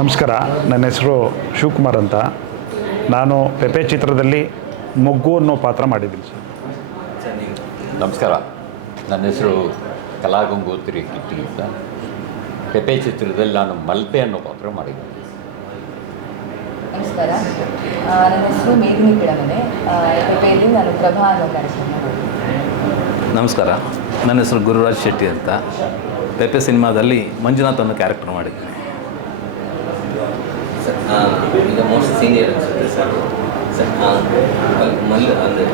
ನಮಸ್ಕಾರ, ನನ್ನ ಹೆಸರು ಶಿವಕುಮಾರ್ ಅಂತ. ನಾನು ಪೆಪೆ ಚಿತ್ರದಲ್ಲಿ ಮೊಗ್ಗು ಅನ್ನೋ ಪಾತ್ರ ಮಾಡಿದ್ದೀನಿ ಸರ್. ನಮಸ್ಕಾರ, ನನ್ನ ಹೆಸರು ಕಲಾಗಂಗೋತ್ರಿ ಕಿಟ್ಟಿ ಅಂತ. ಪೆಪೆ ಚಿತ್ರದಲ್ಲಿ ನಾನು ಮಲ್ಪೆ ಅನ್ನೋ ಪಾತ್ರ ಮಾಡಿದ್ದೀನಿ. ನಮಸ್ಕಾರ, ನನ್ನ ಹೆಸರು ಮೇದಿನಿ ಪಿಡಮನೆ. ಪೆಪೆಯಲ್ಲಿ ನಾನು ಪ್ರಭಾ ಅನ್ನೋ ಕ್ಯಾರೆಕ್ಟರ್ ಮಾಡಿದ್ದೀನಿ. ನಮಸ್ಕಾರ, ನನ್ನ ಹೆಸರು ಗುರುರಾಜ್ ಶೆಟ್ಟಿ ಅಂತ. ಪೆಪೆ ಸಿನಿಮಾದಲ್ಲಿ ಮಂಜುನಾಥ್ ಅನ್ನೋ ಕ್ಯಾರೆಕ್ಟರ್ ಮಾಡಿದ್ದೀನಿ. ಈಗ ಮೋಸ್ಟ್ ಸೀನಿಯರ್ ಅನಿಸುತ್ತೆ ಸರ್. ಅಂದರೆ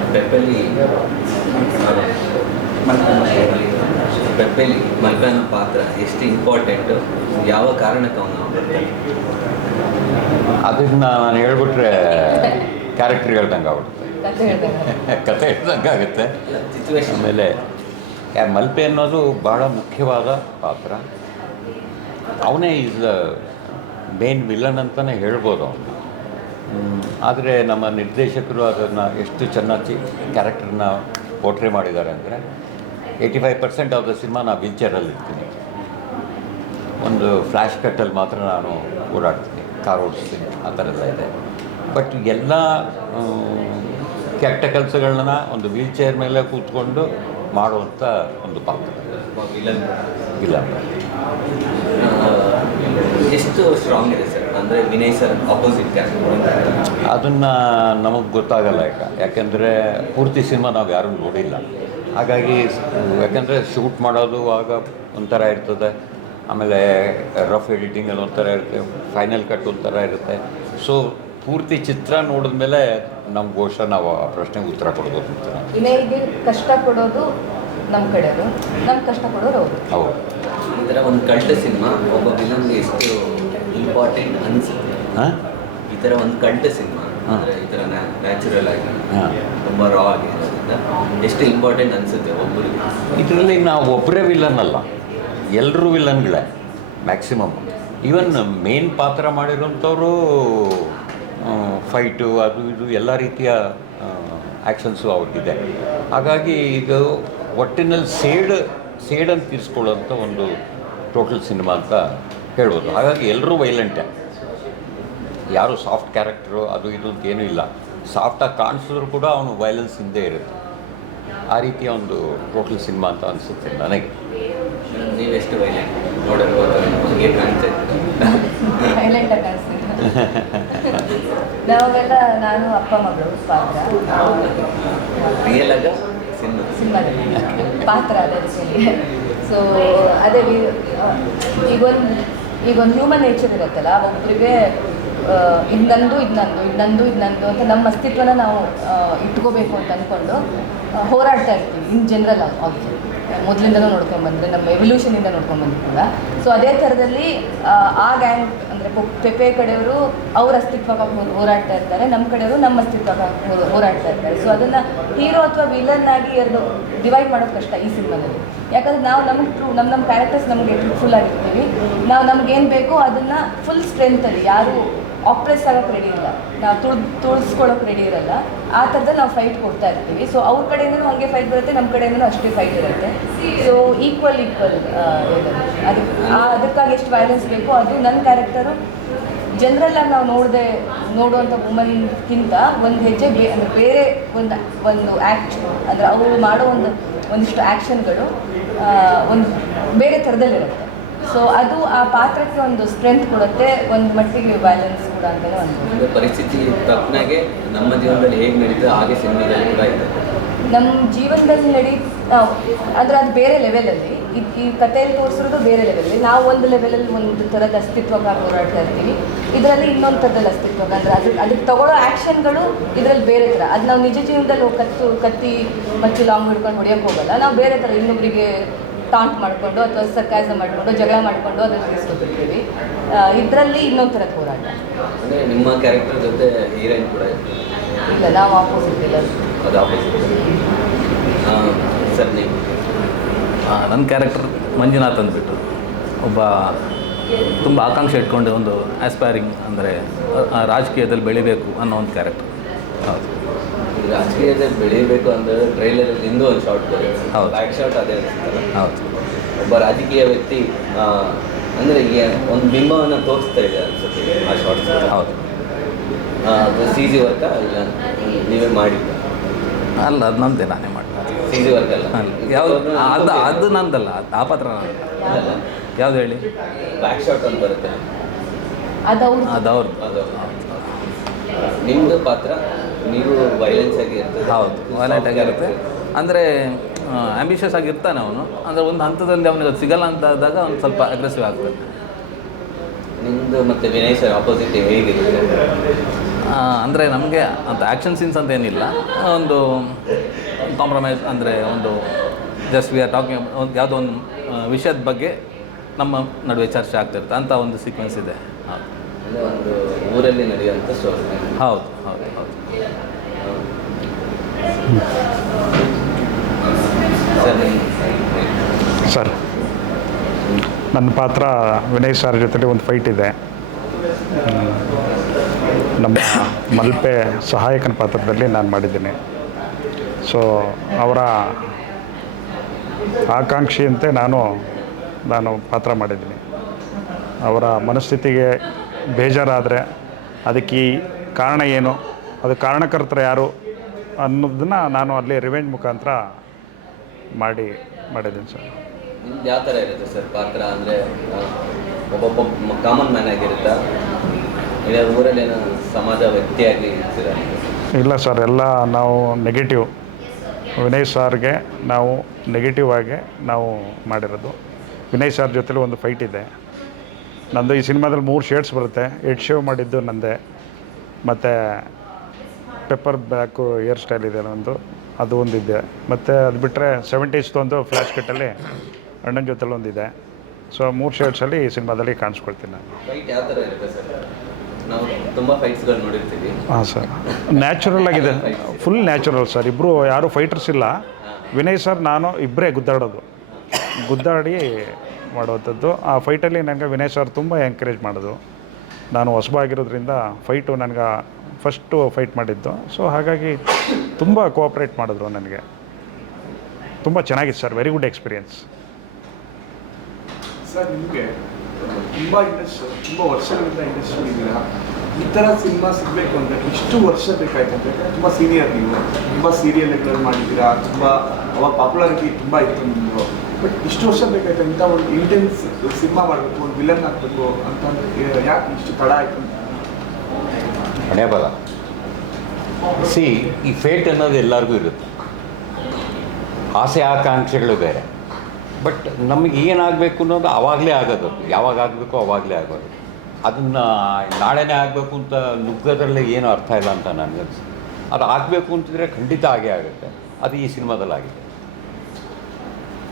ಪೆಪ್ಪೆಲಿ ಮಲ್ಪೆ ಅನ್ನೋ ಪಾತ್ರ ಎಷ್ಟು ಇಂಪಾರ್ಟೆಂಟು, ಯಾವ ಕಾರಣಕ್ಕೆ ಅವನು ಬರ್ತಾನೆ? ಅದನ್ನು ನಾನು ಹೇಳ್ಬಿಟ್ರೆ ಕ್ಯಾರೆಕ್ಟರ್ ಹೇಳ್ದಂಗೆ ಆಗ್ಬಿಡುತ್ತೆ, ಕತೆ ಹೇಳ್ದಂಗೆ ಆಗುತ್ತೆ. ಸಿಚುವೇಶನ್ ಆಮೇಲೆ ಮಲ್ಪೆ ಅನ್ನೋದು ಭಾಳ ಮುಖ್ಯವಾದ ಪಾತ್ರ. ಅವನೇ ಈಸ್ ಮೇನ್ ವಿಲನ್ ಅಂತಲೇ ಹೇಳ್ಬೋದು ಅವನು. ಆದರೆ ನಮ್ಮ ನಿರ್ದೇಶಕರು ಅದನ್ನು ಎಷ್ಟು ಚೆನ್ನಾಗಿ ಕ್ಯಾರೆಕ್ಟರ್ನ ಪೋರ್ಟ್ರೇ ಮಾಡಿದ್ದಾರೆ ಅಂದರೆ 85% ಆಫ್ ದ ಸಿನಿಮಾ ನಾನು ವೀಲ್ಚೇರಲ್ಲಿ ಇರ್ತೀನಿ. ಒಂದು ಫ್ಲ್ಯಾಶ್ ಕಟ್ಟಲ್ಲಿ ಮಾತ್ರ ನಾನು ಓಡಾಡ್ತೀನಿ, ಕಾರ್ ಓಡಿಸ್ತೀನಿ, ಆ ಥರ ಎಲ್ಲ ಇದೆ. ಬಟ್ ಎಲ್ಲ ಕೆಟ್ಟ ಕೆಲಸಗಳನ್ನ ಒಂದು ವೀಲ್ಚೇರ್ ಮೇಲೆ ಕೂತ್ಕೊಂಡು ಮಾಡುವಂಥ ಒಂದು ಪಾತ್ರ ವಿಲನ್ ಇಲ್ಲ. ಎಷ್ಟು ಸ್ಟ್ರಾಂಗ್ ಇದೆ ಸರ್? ಅಂದರೆ ವಿನಯ್ ಸರ್ ಅಪೋಸಿಟ್ ಕ್ಯಾರೆಕ್ಟರ್ ಅದನ್ನು ನಮಗೆ ಗೊತ್ತಾಗಲ್ಲ ಯಾಕೆಂದರೆ ಪೂರ್ತಿ ಸಿನಿಮಾ ನಾವು ಯಾರೂ ನೋಡಿಲ್ಲ. ಹಾಗಾಗಿ ಯಾಕೆಂದರೆ ಶೂಟ್ ಮಾಡೋದು ಆಗ ಒಂಥರ ಇರ್ತದೆ, ಆಮೇಲೆ ರಫ್ ಎಡಿಟಿಂಗಲ್ಲಿ ಒಂಥರ ಇರುತ್ತೆ, ಫೈನಲ್ ಕಟ್ ಒಂಥರ ಇರುತ್ತೆ. ಸೊ ಪೂರ್ತಿ ಚಿತ್ರ ನೋಡಿದ ಮೇಲೆ ನಮ್ಗೆ ಬಹುಶಃ ನಾವು ಆ ಪ್ರಶ್ನೆಗೆ ಉತ್ತರ ಕೊಡ್ಬೋದು ಅಂತ. ವಿನಯ್ಗೆ ಕಷ್ಟ ಕೊಡೋದು ನಮ್ಮ ಕಡೆಯವರು, ನಮ್ಗೆ ಕಷ್ಟ ಕೊಡೋರು ಅವರು. ಹೌದು, ಈ ಥರ ಒಂದು ಕಲ್ಟ್ ಸಿನಿಮಾ ಒಬ್ಬ ವಿಲನ್ಗೆ ಎಷ್ಟು ಇಂಪಾರ್ಟೆಂಟ್ ಅನಿಸುತ್ತೆ? ಹಾಂ, ಈ ಥರ ಒಂದು ಕಲ್ಟ್ ಸಿನಿಮಾ ಅಂದರೆ ಈ ಥರ ನ್ಯಾಚುರಲ್ ಆಗಿ ತುಂಬ ರಾ ಆಗಿರೋದ್ರಿಂದ ಎಷ್ಟು ಇಂಪಾರ್ಟೆಂಟ್ ಅನಿಸುತ್ತೆ ಒಬ್ಬರಿಗೆ? ಇದರಲ್ಲಿ ನಾವು ಒಬ್ಬರೇ ವಿಲನ್ ಅಲ್ಲ, ಎಲ್ಲರೂ ವಿಲನ್ಗಳೇ ಮ್ಯಾಕ್ಸಿಮಮ್. ಈವನ್ ಮೇನ್ ಪಾತ್ರ ಮಾಡಿರೋಂಥವರು ಫೈಟು ಅದು ಇದು ಎಲ್ಲ ರೀತಿಯ ಆ್ಯಕ್ಷನ್ಸು ಅವ್ರಿಗಿದೆ. ಹಾಗಾಗಿ ಈಗ ಒಟ್ಟಿನಲ್ಲಿ ಸೇಡನ್ನು ತೀರಿಸ್ಕೊಳ್ಳೋಂಥ ಒಂದು ಟೋಟಲ್ ಸಿನಿಮಾ ಅಂತ ಹೇಳ್ಬೋದು. ಹಾಗಾಗಿ ಎಲ್ಲರೂ ವೈಲೆಂಟೇ, ಯಾರು ಸಾಫ್ಟ್ ಕ್ಯಾರೆಕ್ಟ್ರು ಅದು ಇದು ಅಂತ ಏನೂ ಇಲ್ಲ. ಸಾಫ್ಟಾಗಿ ಕಾಣಿಸಿದ್ರು ಕೂಡ ಅವನು ವೈಲೆನ್ಸ್ ಹಿಂದೆ ಇರುತ್ತೆ. ಆ ರೀತಿಯ ಒಂದು ಟೋಟಲ್ ಸಿನಿಮಾ ಅಂತ ಅನಿಸುತ್ತೆ ನನಗೆ. ನೀವೆಷ್ಟು ವೈಲೆಂಟ್ ನೋಡೋದು ನಮಗೆ ಕಾಣ್ತಾ ಸೈಲೆಂಟಾಗಿ ಕಾಣಿಸ್ತೀನಿ. ನಾವೆಲ್ಲ ನಾನು ಅಪ್ಪ ಮಗಳು ಪಾತ್ರ ರಿಯಲ್ ಆಗ ಸಿನಿಮಾದಲ್ಲಿ ಪಾತ್ರ ಅದರಲ್ಲಿ. ಸೊ ಅದೇ ಈಗೊಂದು ಹ್ಯೂಮನ್ ನೇಚರ್ ಇರುತ್ತಲ್ಲ, ಒಬ್ಬರಿಗೆ ಇನ್ನೊಂದು ಅಂತ ನಮ್ಮ ಅಸ್ತಿತ್ವನ ನಾವು ಇಟ್ಕೋಬೇಕು ಅಂತ ಅಂದ್ಕೊಂಡು ಹೋರಾಡ್ತಾ ಇರ್ತೀವಿ. ಇನ್ ಜನರಲ್ ಆಲ್ಸೋ ಮೊದಲಿಂದನೂ ನೋಡ್ಕೊಂಡ್ಬಂದರೆ ನಮ್ಮ ಎವಲ್ಯೂಷನಿಂದ ನೋಡ್ಕೊಂಡ್ಬಂದಿಲ್ಲ. ಸೊ ಅದೇ ಥರದಲ್ಲಿ ಆ ಗ್ಯಾಂಗ್ ಅಂದರೆ ಪೆಪೆ ಕಡೆಯವರು ಅವ್ರ ಅಸ್ತಿತ್ವಕ್ಕಾಗಿ ಹೋರಾಡ್ತಾ ಇರ್ತಾರೆ, ನಮ್ಮ ಕಡೆಯವರು ನಮ್ಮ ಅಸ್ತಿತ್ವಕ್ಕಾಗಿ ಹೋರಾಡ್ತಾ ಇರ್ತಾರೆ. ಸೊ ಅದನ್ನು ಹೀರೋ ಅಥವಾ ವಿಲನ್ ಆಗಿ ಎರಡು ಡಿವೈಡ್ ಮಾಡೋದು ಕಷ್ಟ ಈ ಸಿನಿಮಾದಲ್ಲಿ. ಯಾಕಂದರೆ ನಾವು ನಮ್ಮ ಕ್ಯಾರೆಕ್ಟರ್ಸ್ ನಮಗೆ ಫುಲ್ ಆಗಿರ್ತೀವಿ. ನಾವು ನಮಗೇನು ಬೇಕೋ ಅದನ್ನು ಫುಲ್ ಸ್ಟ್ರೆಂತಲ್ಲಿ, ಯಾರು ಆಪ್ರೆಸ್ ಆಗೋಕ್ಕೆ ರೆಡಿ ಇಲ್ಲ, ನಾವು ತುಳಿಸ್ಕೊಳ್ಳೋಕೆ ರೆಡಿ ಇರಲ್ಲ. ಆ ಥರದಲ್ಲಿ ನಾವು ಫೈಟ್ ಕೊಡ್ತಾ ಇರ್ತೀವಿ. ಸೊ ಅವ್ರ ಕಡೆಯಿಂದನೂ ಹಾಗೆ ಫೈಟ್ ಬರುತ್ತೆ, ನಮ್ಮ ಕಡೆಯಿಂದನೂ ಅಷ್ಟೇ ಫೈಟ್ ಇರುತ್ತೆ. ಸೊ ಈಕ್ವಲ್ ಅದಕ್ಕಾಗಿ ಎಷ್ಟು ವೈಲೆನ್ಸ್ ಬೇಕೋ ಅದು ನನ್ನ ಕ್ಯಾರೆಕ್ಟರು ಜನರಲ್ಲಾಗಿ ನಾವು ನೋಡುವಂಥ ವುಮನ್ಗಿಂತ ಒಂದು ಹೆಜ್ಜೆ ಅಂದರೆ ಬೇರೆ ಒಂದು ಆ್ಯಕ್ಟ್ ಅಂದರೆ ಅವರು ಮಾಡೋ ಒಂದಿಷ್ಟು ಆ್ಯಕ್ಷನ್ಗಳು ಒಂದು ಬೇರೆ ಥರದಲ್ಲಿರುತ್ತೆ. ಸೊ ಅದು ಆ ಪಾತ್ರಕ್ಕೆ ಒಂದು ಸ್ಟ್ರೆಂತ್ ಕೊಡುತ್ತೆ, ಒಂದು ಮಟ್ಟಿಗೆ ವೈಲೆನ್ಸ್ ಕೂಡ ಅಂತಲೇ ಒಂದು ಪರಿಸ್ಥಿತಿ ತಕ್ಕನಾಗೆ ನಮ್ಮ ಜೀವನದಲ್ಲಿ ಹೇಗೆ ನಡೀತದೆ ಹಾಗೆ ಸಿನಿಮಾದಲ್ಲಿ ಕೂಡ ಇದೆ. ನಮ್ಮ ಜೀವನದಲ್ಲಿ ಅಂದರೆ ಅದು ಬೇರೆ ಲೆವೆಲಲ್ಲಿ, ಈ ಕಥೆಯಲ್ಲಿ ತೋರಿಸಿರೋದು ಬೇರೆ ಲೆವೆಲಲ್ಲಿ. ನಾವು ಒಂದು ಲೆವೆಲಲ್ಲಿ ಒಂದು ಥರದ ಅಸ್ತಿತ್ವಕ್ಕಾಗಿ ಹೋರಾಡ್ತಾ ಇರ್ತೀವಿ, ಇದರಲ್ಲಿ ಇನ್ನೊಂದು ಥರದಲ್ಲಿ ಅಸ್ತಿತ್ವಕ್ಕೆ ಅಂದರೆ ಅದಕ್ಕೆ ತಗೊಳ್ಳೋ ಆ್ಯಕ್ಷನ್ಗಳು ಇದರಲ್ಲಿ ಬೇರೆ ಥರ. ಅದು ನಾವು ನಿಜ ಜೀವನದಲ್ಲಿ ಕತ್ತಿ ಮಚ್ಚು ಲಾಂಗ್ ಹಿಡ್ಕೊಂಡು ಹೊಡೆಯೋಕ್ಕೆ ಹೋಗಲ್ಲ. ನಾವು ಬೇರೆ ಥರ ಇನ್ನೊಬ್ಬರಿಗೆ ಟಾಂಟ್ ಮಾಡಿಕೊಂಡು ಅಥವಾ ಸರ್ಕಾಸ ಮಾಡಿಕೊಂಡು ಜಗಳ ಮಾಡಿಕೊಂಡು ಅದನ್ನು ನಡೆಸ್ಕೊತಿರ್ತೀವಿ. ಇದರಲ್ಲಿ ಇನ್ನೊಂದು ಥರದ ಹೋರಾಟ. ಅಂದರೆ ನಿಮ್ಮ ಕ್ಯಾರೆಕ್ಟರ್ ಜೊತೆ ಹೀರೋಯಿನ್ ಕೂಡ ಇಲ್ಲ, ನಾವು ಆಪೋಸಿಟ್ ಇಲ್ಲ, ಅದು ಆಪೋಸಿಟ್. ಸರ್ ನೀವು? ನನ್ನ ಕ್ಯಾರೆಕ್ಟರ್ ಮಂಜುನಾಥ್ ಅಂದ್ಬಿಟ್ಟು ಒಬ್ಬ ತುಂಬ ಆಕಾಂಕ್ಷೆ ಇಟ್ಕೊಂಡು ಒಂದು ಆಸ್ಪೈರಿಂಗ್ ಅಂದರೆ ರಾಜಕೀಯದಲ್ಲಿ ಬೆಳಿಬೇಕು ಅನ್ನೋ ಒಂದು ಕ್ಯಾರೆಕ್ಟರ್. ಹೌದು, ರಾಜಕೀಯದಲ್ಲಿ ಬೆಳೀಬೇಕು ಅಂದರೆ ಟ್ರೈಲರಲ್ಲಿ ಇಂದು ಒಂದು ಶಾರ್ಟ್ ಬರುತ್ತೆ. ಹೌದು, ಬ್ಯಾಕ್ ಶಾರ್ಟ್ ಅದೇ ಅನಿಸುತ್ತಲ್ಲ. ಹೌದು. ಒಬ್ಬ ರಾಜಕೀಯ ವ್ಯಕ್ತಿ ಅಂದರೆ ಈಗ ಒಂದು ಬಿಂಬವನ್ನು ತೋರಿಸ್ತಾ ಇದೆ ಅನ್ಸುತ್ತೆ ಆ ಶಾರ್ಟ್ಸ್. ಹೌದು. ಅದು ಸಿ ಜಿ ವರ್ಕ ಇಲ್ಲ ನೀವೇ ಮಾಡಿದ್ದ? ಅಲ್ಲ, ಅದು ನಂದೇ, ನಾನೇ ಮಾಡಿದೆ. ಸಿ ಜಿ ವರ್ಕ್ ಅಲ್ಲ ಯಾವುದು ಅದು ನಂದಲ್ಲ, ಆ ಪಾತ್ರ ಅಲ್ಲ, ಯಾವ್ದು ಹೇಳಿ? ಬ್ಯಾಕ್ ಶಾಟ್ ಅಂತ ಬರುತ್ತೆ, ಅದು ಅವ್ರು ಅದು ಅವ್ರದ್ದು. ಅದು ನಿಮ್ಮದು ಪಾತ್ರ. ನೀವು ವೈಲೆನ್ಸ್ ಆಗಿ ಇರ್ತದೆ. ಹೌದು, ವೈಲೆಂಟ್ ಆಗಿರುತ್ತೆ. ಅಂದರೆ ಆ್ಯಂಬಿಷಿಯಸ್ ಆಗಿರ್ತಾನೆ ಅವನು. ಅಂದರೆ ಒಂದು ಹಂತದಲ್ಲಿ ಅವನಿಗೆ ಅದು ಸಿಗಲ್ಲ ಅಂತ ಆದಾಗ ಅವ್ನು ಸ್ವಲ್ಪ ಅಗ್ರೆಸಿವ್ ಆಗ್ತಾನೆ. ನಿಮ್ಮದು ಮತ್ತು ವಿನಯ್ ಸರ್ ಆಪೋಸಿಟ್ ಹೇಗಿರುತ್ತೆ? ಅಂದರೆ ನಮಗೆ ಅಂತ ಆ್ಯಕ್ಷನ್ ಸೀನ್ಸ್ ಅಂತ ಏನಿಲ್ಲ, ಒಂದು ಕಾಂಪ್ರಮೈಸ್, ಅಂದರೆ ಒಂದು ಜಸ್ಟ್ ವಿ ಆರ್ ಟಾಕಿಂಗ್, ಒಂದು ಯಾವುದೋ ಒಂದು ವಿಷಯದ ಬಗ್ಗೆ ನಮ್ಮ ನಡುವೆ ಚರ್ಚೆ ಆಗ್ತಿರುತ್ತೆ ಅಂತ ಒಂದು ಸೀಕ್ವೆನ್ಸ್ ಇದೆ. ಹೌದು, ಅಂದರೆ ಒಂದು ಊರಲ್ಲಿ ನಡೆಯುವಂಥ ಸ್ಟೋರಿ. ಹೌದು ಹೌದು ಹೌದು. ಸರ್ ಸರ್, ನನ್ನ ಪಾತ್ರ ವಿನಯ್ ಸರ್ ಜೊತೆಲಿ ಒಂದು ಫೈಟ್ ಇದೆ. ನಮ್ಮ ಮಲ್ಪೆ ಸಹಾಯಕನ ಪಾತ್ರದಲ್ಲಿ ನಾನು ಮಾಡಿದ್ದೀನಿ. ಸೊ ಅವರ ಆಕಾಂಕ್ಷಿಯಂತೆ ನಾನು ಪಾತ್ರ ಮಾಡಿದ್ದೀನಿ. ಅವರ ಮನಸ್ಥಿತಿಗೆ ಬೇಜಾರಾದರೆ ಅದಕ್ಕೆ ಕಾರಣ ಏನು, ಅದು ಕಾರಣಕರ್ತರು ಯಾರು ಅನ್ನೋದನ್ನು ನಾನು ಅಲ್ಲಿ ರಿವೆಂಜ್ ಮುಖಾಂತರ ಮಾಡಿದ್ದೀನಿ ಸರ್. ನಿಮ್ದು ಯಾವ ಥರ ಇರುತ್ತೆ ಸರ್ ಪಾತ್ರ? ಅಂದರೆ ಒಬ್ಬೊಬ್ಬ ಕಾಮನ್ ಮ್ಯಾನ್ ಆಗಿರುತ್ತಾ, ಇಲ್ಲ ಊರಲ್ಲಿ ಏನೋ ಸಮಾಜ ವ್ಯಕ್ತಿಯಾಗಿ ಇರ್ತೀರಾ? ಇಲ್ಲ ಸರ್, ಎಲ್ಲ ನಾವು ನೆಗೆಟಿವ್. ವಿನಯ್ ಸಾರ್ಗೆ ನಾವು ನೆಗೆಟಿವ್ ಆಗಿ ನಾವು ಮಾಡಿರೋದು. ವಿನಯ್ ಸಾರ್ ಜೊತೆಲಿ ಒಂದು ಫೈಟ್ ಇದೆ ನಂದು. ಈ ಸಿನಿಮಾದಲ್ಲಿ 3 ಶೇಡ್ಸ್ ಬರುತ್ತೆ. ಹೆಡ್ ಶೇವ್ ಮಾಡಿದ್ದು ನಂದೆ, ಮತ್ತು ಪೆಪ್ಪರ್ ಬ್ಯಾಕು ಹೇರ್ ಸ್ಟೈಲ್ ಇದೆ ನಂದು, ಅದು ಒಂದಿದೆ. ಮತ್ತು ಅದು ಬಿಟ್ಟರೆ 70s ಒಂದು ಫ್ಲ್ಯಾಶ್ ಕಟ್ಟಲ್ಲಿ ಅಣ್ಣನ ಜೊತೆಲಿ ಒಂದಿದೆ. ಸೊ 3 ಶೇಡ್ಸಲ್ಲಿ ಈ ಸಿನಿಮಾದಲ್ಲಿ ಕಾಣಿಸ್ಕೊಳ್ತೀನಿ ನಾನು. ಫೈಟ್ ಯಾವ ಥರ ಇರುತ್ತೆ ಸರ್? ನಾವು ತುಂಬ ಫೈಟ್ಸ್ಗಳು ನೋಡಿರ್ತೀವಿ. ಹಾಂ ಸರ್, ನ್ಯಾಚುರಲ್ ಆಗಿದೆ, ಫುಲ್ ನ್ಯಾಚುರಲ್ ಸರ್. ಇಬ್ಬರು ಯಾರೂ ಫೈಟರ್ಸ್ ಇಲ್ಲ. ವಿನಯ್ ಸರ್ ನಾನು ಇಬ್ಬರೇ ಗುದ್ದಾಡಿ ಮಾಡುವಂಥದ್ದು. ಆ ಫೈಟಲ್ಲಿ ನನಗೆ ವಿನಯ್ ಸರ್ ತುಂಬ ಎಂಕರೇಜ್ ಮಾಡೋದು. ನಾನು ಹೊಸಬಾಗಿರೋದ್ರಿಂದ ಫೈಟು ನನಗೆ ಫಸ್ಟು ಫೈಟ್ ಮಾಡಿದ್ದು. ಸೊ ಹಾಗಾಗಿ ತುಂಬ ಕೋಆಪ್ರೇಟ್ ಮಾಡಿದ್ರು ನನಗೆ. ತುಂಬ ಚೆನ್ನಾಗಿತ್ತು sir, very good experience. Sir, ನಿಮಗೆ ತುಂಬ ವರ್ಷಗಳಿಂದ ಇಂಡಸ್ಟ್ರಿ ಇದ್ದೀರಾ. ಈ ಥರ ಸಿನಿಮಾ ಸಿಗಬೇಕು ಅಂದರೆ ಎಷ್ಟು ವರ್ಷ ಬೇಕಾಯ್ತು ಅಂತ? ತುಂಬ ಸೀನಿಯರ್ ನೀವು, ತುಂಬ ಸೀರಿಯಲ್ಗಳು ಮಾಡಿದ್ದೀರಾ, ತುಂಬ ಅವಾಗ ಪಾಪ್ಯುಲಾರಿಟಿ ತುಂಬ ಇತ್ತು ನಿಮ್ಮದು. ಬಟ್ ಇಷ್ಟು ವರ್ಷ ಬೇಕಾಯ್ತು ಇಂಥ ಒಂದು ಇಂಟೆನ್ಸ್ ಸಿನಿಮಾ ಮಾಡಬೇಕು, ಒಂದು ವಿಲನ್ ಆಗಬೇಕು ಅಂತ ಯಾಕೆ ಇಷ್ಟು ತಡ ಆಯಿತು? ಹಣೆ ಬರ ಈ ಫೇಟ್ ಅನ್ನೋದು ಎಲ್ಲರಿಗೂ ಇರುತ್ತೆ. ಆಸೆ ಆಕಾಂಕ್ಷೆಗಳು ಬೇರೆ. ಬಟ್ ನಮಗೆ ಏನಾಗಬೇಕು ಅನ್ನೋದು ಆವಾಗಲೇ ಆಗೋದು. ಯಾವಾಗ ಆಗಬೇಕು ಆವಾಗಲೇ ಆಗೋದು. ಅದನ್ನು ನಾಳೆನೇ ಆಗಬೇಕು ಅಂತ ನುಗ್ಗೋದ್ರಲ್ಲಿ ಏನೂ ಅರ್ಥ ಇಲ್ಲ ಅಂತ ನನಗನ್ಸುತ್ತೆ. ಅದು ಆಗಬೇಕು ಅಂತಿದ್ರೆ ಖಂಡಿತ ಆಗೇ ಆಗುತ್ತೆ. ಅದು ಈ ಸಿನಿಮಾದಲ್ಲಿ ಆಗಿದೆ.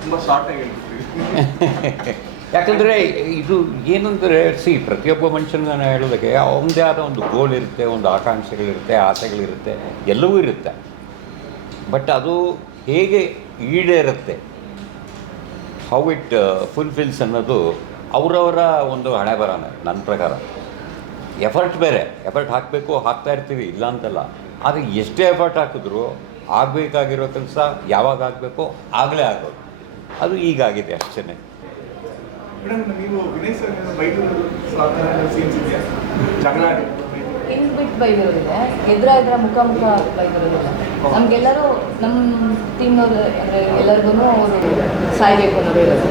ತುಂಬ ಶಾರ್ಟಾಗಿ ಹೇಳ್ತೀವಿ. ಯಾಕಂದರೆ ಇದು ಏನಂದರೆ ಪ್ರತಿಯೊಬ್ಬ ಮನುಷ್ಯನ ನಾನು ಹೇಳೋದಕ್ಕೆ ಅವನದೇ ಆದ ಒಂದು ಗೋಲ್ ಇರುತ್ತೆ, ಒಂದು ಆಕಾಂಕ್ಷೆಗಳಿರುತ್ತೆ, ಆಸೆಗಳಿರುತ್ತೆ, ಎಲ್ಲವೂ ಇರುತ್ತೆ. ಬಟ್ ಅದು ಹೇಗೆ ಈಡೇರುತ್ತೆ, ಹೌ ಇಟ್ ಫುಲ್ಫಿಲ್ಸ್ ಅನ್ನೋದು ಅವರವರ ಒಂದು ಹಣೆ ಬರನೇ. ನನ್ನ ಪ್ರಕಾರ ಎಫರ್ಟ್ ಬೇರೆ. ಎಫರ್ಟ್ ಹಾಕಬೇಕು, ಹಾಕ್ತಾ ಇರ್ತೀವಿ, ಇಲ್ಲ ಅಂತಲ್ಲ. ಆದರೆ ಎಷ್ಟೇ ಎಫರ್ಟ್ ಹಾಕಿದ್ರು ಆಗಬೇಕಾಗಿರೋ ಕೆಲಸ ಯಾವಾಗ ಆಗಬೇಕೋ ಆಗಲೇ ಆಗೋದು. ಅದು ಈಗಾಗಿದೆ ಅಷ್ಟೇ. ಮೇಡಮ್, ನೀವು ವಿನಯ್ ಸರ್ ಬೈದಿರೋದು ಆ ಥರ ಸೀನ್ಸ್ ಇದೆಯಾ? ಜಗಳ ಹಿಂಗೆ ಬಿಟ್ಟು ಬೈದಿರೋದಿದೆ, ಎದುರ ಮುಖ ಬೈದಿರೋದಿಲ್ಲ. ನಮಗೆಲ್ಲರೂ ನಮ್ಮ ಟೀಮ್ನವರು ಅಂದರೆ ಎಲ್ಲರಿಗೂ ಅವರು ಸಾಯಬೇಕು ಅನ್ನೋದು ಇರೋದು.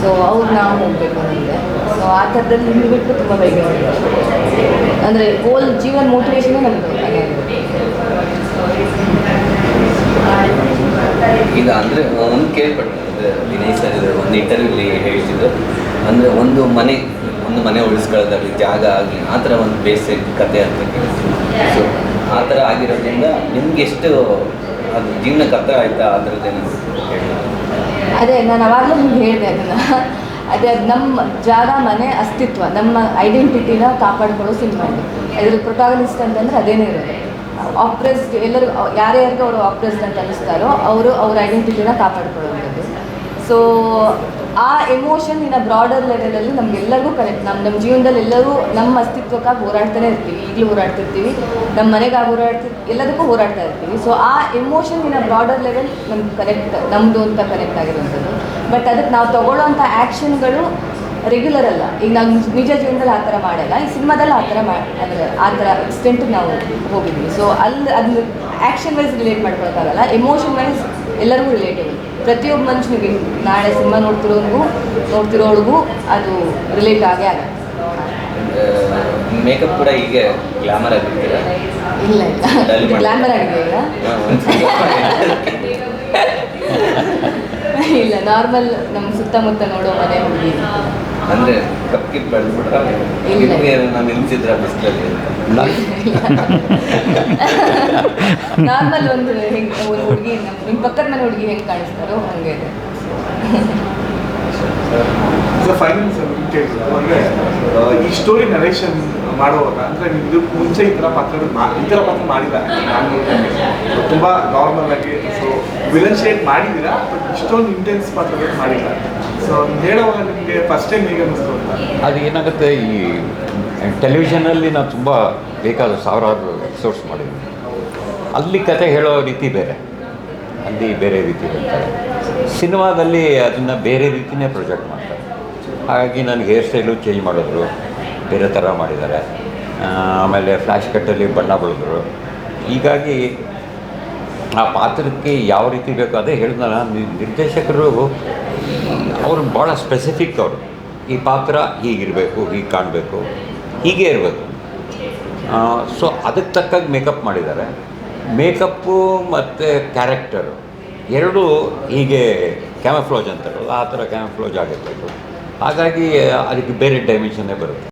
ಸೊ ಅವ್ರು ನಾವು ಹೋಗಬೇಕು ಅನ್ನೋದಿದೆ. ಸೊ ಆ ಥರದಲ್ಲಿ ಹಿಂಗೆ ಬಿಟ್ಟು ತುಂಬ ಬೈದಿರೋದಿಲ್ಲ. ಅಂದರೆ ಹೋಲ್ ಜೀವನ ಮೋಟಿವೇಶನೇ ನಮ್ಮದು ಅದಾಗಿದೆ. ಈಗ ಅಂದರೆ ಒಂದು ಕೇಳ್ಪಟ್ಟೆ, ಅಂದರೆ ವಿನಯ್ ಸರ್ ಒಂದು ಇಂಟರ್ವ್ಯೂಲಿ ಹೇಳ್ತಿದ್ರು, ಅಂದರೆ ಒಂದು ಮನೆ ಉಳಿಸ್ಕೊಳ್ಳೋದಾಗಲಿ, ಜಾಗ ಆಗಲಿ, ಆ ಥರ ಒಂದು ಬೇಸಿಕ್ ಕತೆ ಅಂತ. ಸೊ ಆ ಥರ ಆಗಿರೋದ್ರಿಂದ ನಿಮ್ಗೆ ಎಷ್ಟು ಅದು ಜೀವನಕ್ಕೆ ಅರ್ಥ ಆಯ್ತಾ ಆ ಥರದ್ದೇನು? ಅದೇ ನಾನು ಅವಾಗಲೂ ನಿಮ್ಗೆ ಹೇಳಿದೆ ಅದನ್ನು. ಅದು ನಮ್ಮ ಜಾಗ, ಮನೆ, ಅಸ್ತಿತ್ವ, ನಮ್ಮ ಐಡೆಂಟಿಟಿನ ಕಾಪಾಡ್ಕೊಳ್ಳೋ ಸಿನಿಮಾ ಇದು. ಇದ್ರಲ್ಲಿ ಪ್ರೊಟಾಗನಿಸ್ಟ್ ಅಂತಂದರೆ ಅದೇನೇ ಇರೋದು. ಆಪ್ರೆಸ್ಡ್ ಎಲ್ಲರೂ ಯಾರ್ಯಾರಿಗೆ ಅವರು ಆಪ್ರೆಸ್ಡ್ ಅಂತ ಅನ್ನಿಸ್ತಾರೋ ಅವರು ಅವ್ರ ಐಡೆಂಟಿಟಿನ ಕಾಪಾಡ್ಕೊಳ್ಳೋದು. ಸೊ ಆ ಎಮೋಷನ್ ಇನ್ ಬ್ರಾಡರ್ ಲೆವೆಲಲ್ಲಿ ನಮಗೆಲ್ಲರಿಗೂ ಕರೆಕ್ಟ್. ನಮ್ಮ ಜೀವನದಲ್ಲಿ ಎಲ್ಲರೂ ನಮ್ಮ ಅಸ್ತಿತ್ವಕ್ಕಾಗಿ ಹೋರಾಡ್ತಾನೆ ಇರ್ತೀವಿ. ಈಗಲೂ ಹೋರಾಡ್ತಿರ್ತೀವಿ, ನಮ್ಮ ಮನೆಗಾಗಿ ಎಲ್ಲದಕ್ಕೂ ಹೋರಾಡ್ತಾ ಇರ್ತೀವಿ. ಸೊ ಆ ಎಮೋಷನ್ ಇನ್ ಬ್ರಾಡರ್ ಲೆವೆಲ್ ನಮ್ಗೆ ಕರೆಕ್ಟ್, ನಮ್ಮದು ಅಂತ ಕರೆಕ್ಟ್ ಆಗಿರುವಂಥದ್ದು. ಬಟ್ ಅದಕ್ಕೆ ನಾವು ತೊಗೊಳ್ಳೋಂಥ ಆ್ಯಕ್ಷನ್ಗಳು ರೆಗ್ಯುಲರ್ ಅಲ್ಲ. ಈಗ ನಾವು ನಿಜ ಜೀವನದಲ್ಲಿ ಆ ಥರ ಮಾಡಲ್ಲ, ಈ ಸಿನಿಮಾದಲ್ಲಿ ಆ ಥರ ಅಂದರೆ ಆ ಥರ ಎಕ್ಸ್ಟೆಂಟ್ ನಾವು ಹೋಗಿದ್ವಿ. ಸೊ ಅಲ್ಲಿ ಅದನ್ನ ಆ್ಯಕ್ಷನ್ ವೈಸ್ ರಿಲೇಟ್ ಮಾಡ್ಕೊಳಕ್ಕಾಗಲ್ಲ, ಎಮೋಷನ್ ವೈಸ್ ಎಲ್ಲರಿಗೂ ರಿಲೇಟೇಬಲ್. ಪ್ರತಿಯೊಬ್ಬ ಮನುಷ್ಯನಿಗೆ ನಾಳೆ ಸಿನಿಮಾ ನೋಡ್ತಿರೋಳಿಗೂ ಅದು ರಿಲೇಟ್ ಆಗೇ ಆಗುತ್ತೆ. ಮೇಕಪ್ ಕೂಡ ಹೀಗೆ ಗ್ಲಾಮರ್ ಆಗಿರ್ತೀರಾ? ಇಲ್ಲ ಗ್ಲಾಮರ್ ಆಗಿದೆ ಈಗ. ಇಲ್ಲ, ನಾರ್ಮಲ್ ನಮ್ಮ ಸುತ್ತಮುತ್ತ ನೋಡೋ ಮನೆ ಹುಡುಗಿ. ಅಂದರೆ ಕಪ್ಪಿ ಬೆಳೆದ್ಬಿಟ್ರೆ ನಾನು ನಿಲ್ಸಿದ್ರ ಬಿಸಿಲಲ್ಲಿ ನಾರ್ಮಲ್ ಒಂದು ಹುಡುಗಿ ನಿಮ್ಮ ಪಕ್ಕದ ಮನೆ ಹುಡುಗಿ ಹೆಂಗೆ ಕಾಣಿಸ್ತಾರೋ ಹಂಗೆ ಇದೆ. ಸೊ ಫೈನಲ್ ಸರ್ ಕೇಳಿದ್ರು ಅಂದರೆ ಈ ಸ್ಟೋರಿ ನರೇಷನ್ ಮಾಡುವಾಗ ಅಂದರೆ ಇದು ಮುಂಚೆ ಈ ಥರ ಪಾತ್ರ ಮಾಡಿಲ್ಲ. ನಾನು ತುಂಬ ನಾರ್ಮಲ್ ಆಗಿ ಸೊ ವಿಲನ್ ಶೇಡ್ ಮಾಡಿದ್ದೀರಾ, ಬಟ್ ಇಷ್ಟೊಂದು ಇಂಟೆನ್ಸ್ ಪಾತ್ರಗಳು ಮಾಡಿಲ್ಲ. ಸೊ ಹೇಳುವಾಗ ನಿಮಗೆ ಫಸ್ಟ್ ಟೈಮ್ ಹೇಗೆ ಅನ್ನಿಸ್ತು ಅಂತ? ಅದು ಏನಾಗುತ್ತೆ, ಈ ಟೆಲಿವಿಷನಲ್ಲಿ ನಾನು ತುಂಬ ಬೇಕಾದ ಸಾವಿರಾರು ಎಪಿಸೋಡ್ಸ್ ಮಾಡಿದ್ದೀನಿ. ಅಲ್ಲಿ ಕತೆ ಹೇಳೋ ರೀತಿ ಬೇರೆ, ಅಲ್ಲಿ ಬೇರೆ ರೀತಿ ಹೇಳ್ತಾರೆ. ಸಿನಿಮಾದಲ್ಲಿ ಅದನ್ನು ಬೇರೆ ರೀತಿಯೇ ಪ್ರೊಜೆಕ್ಟ್ ಮಾಡ್ತಾರೆ. ಹಾಗಾಗಿ ನನಗೆ ಹೇರ್ ಸ್ಟೈಲು ಚೇಂಜ್ ಮಾಡಿದ್ರು, ಬೇರೆ ಥರ ಮಾಡಿದ್ದಾರೆ. ಆಮೇಲೆ ಫ್ಲ್ಯಾಶ್ ಕಟ್ಟಲ್ಲಿ ಬಣ್ಣ ಬೆಳೆದ್ರು. ಹೀಗಾಗಿ ಆ ಪಾತ್ರಕ್ಕೆ ಯಾವ ರೀತಿ ಬೇಕು ಅದೇ ಹೇಳಿದ್ನಲ್ಲ, ನಿರ್ದೇಶಕರು ಅವರು ಭಾಳ ಸ್ಪೆಸಿಫಿಕ್. ಅವರು ಈ ಪಾತ್ರ ಹೀಗಿರಬೇಕು, ಹೀಗೆ ಕಾಣಬೇಕು, ಹೀಗೆ ಇರಬೇಕು. ಸೊ ಅದಕ್ಕೆ ತಕ್ಕಾಗಿ ಮೇಕಪ್ ಮಾಡಿದ್ದಾರೆ. ಮೇಕಪ್ಪು ಮತ್ತು ಕ್ಯಾರೆಕ್ಟರು ಎರಡೂ ಹೀಗೆ ಕ್ಯಾಮಫ್ಲೋಜ್ ಅಂತಾರಲ್ಲ, ಆ ಥರ ಕ್ಯಾಮಫ್ಲೋಜ್ ಆಗಿರಬೇಕು. ಹಾಗಾಗಿ ಅದಕ್ಕೆ ಬೇರೆ ಡೈಮೆನ್ಷನ್ನೇ ಬರುತ್ತೆ.